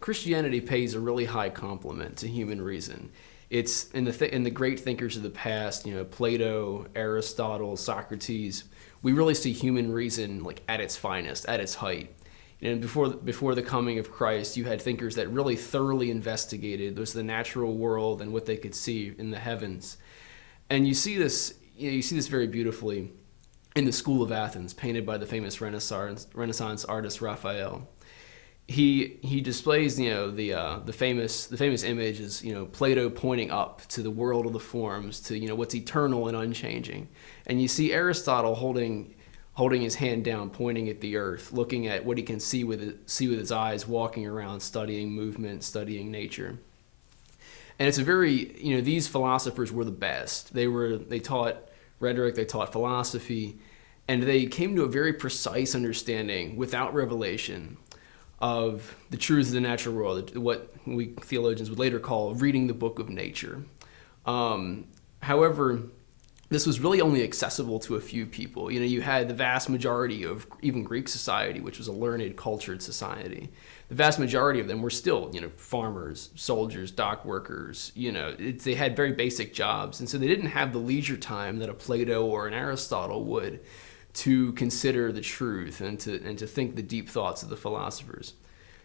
Christianity pays a really high compliment to human reason. It's in the great thinkers of the past, Plato, Aristotle, Socrates. We really see human reason like at its finest, at its height. And before the coming of Christ, you had thinkers that really thoroughly investigated the natural world and what they could see in the heavens. And you see this very beautifully in the School of Athens, painted by the famous Renaissance artist Raphael. He displays the famous image is Plato pointing up to the world of the forms, to what's eternal and unchanging, and you see Aristotle holding his hand down, pointing at the earth, looking at what he can see with his eyes, walking around, studying movement, studying nature. And it's a very these philosophers were the best. They taught rhetoric, they taught philosophy, and they came to a very precise understanding without revelation of the truths of the natural world, what we theologians would later call reading the book of nature. However, this was really only accessible to a few people. You had the vast majority of even Greek society, which was a learned, cultured society. The vast majority of them were still, farmers, soldiers, dock workers. They had very basic jobs, and so they didn't have the leisure time that a Plato or an Aristotle would to consider the truth and to think the deep thoughts of the philosophers.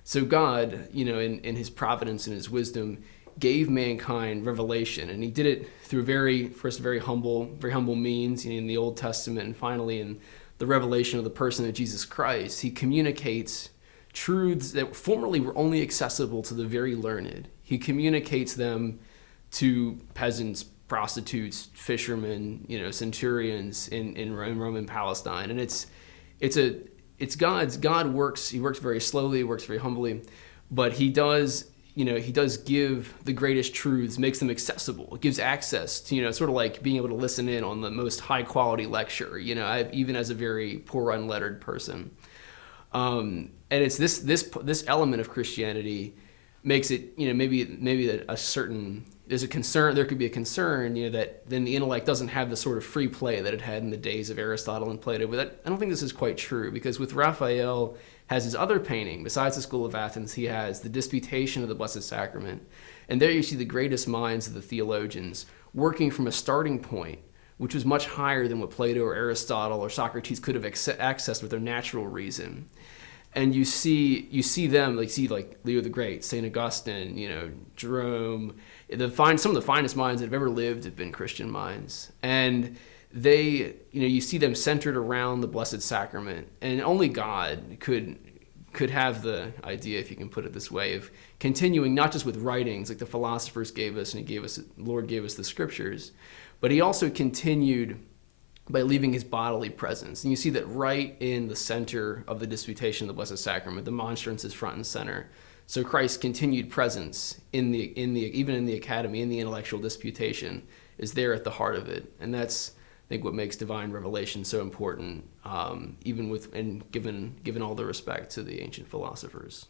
So God, in his providence and his wisdom, gave mankind revelation, and he did it through very humble means in the Old Testament, and finally in the revelation of the person of Jesus Christ. He communicates truths that formerly were only accessible to the very learned. He communicates them to peasants, prostitutes, fishermen, centurions in Roman Palestine, and it's God works. He works very slowly, he works very humbly, but he does give the greatest truths, makes them accessible. It gives access to, sort of like being able to listen in on the most high quality lecture, even as a very poor, unlettered person. And it's this element of Christianity makes it, maybe that there could be a concern, that then the intellect doesn't have the sort of free play that it had in the days of Aristotle and Plato. But I don't think this is quite true, because with Raphael has his other painting, besides the School of Athens, he has the Disputation of the Blessed Sacrament. And there you see the greatest minds of the theologians working from a starting point which was much higher than what Plato or Aristotle or Socrates could have accessed with their natural reason. And you see them, like Leo the Great, St. Augustine, Jerome, some of the finest minds that have ever lived have been Christian minds. And they, you see them centered around the Blessed Sacrament. And only God could have the idea, if you can put it this way, of continuing not just with writings like the philosophers gave us, and the Lord gave us the scriptures, but he also continued by leaving his bodily presence. And you see that right in the center of the Disputation of the Blessed Sacrament. The monstrance is front and center. So Christ's continued presence even in the academy, in the intellectual disputation, is there at the heart of it. And that's, I think, what makes divine revelation so important, given all the respect to the ancient philosophers.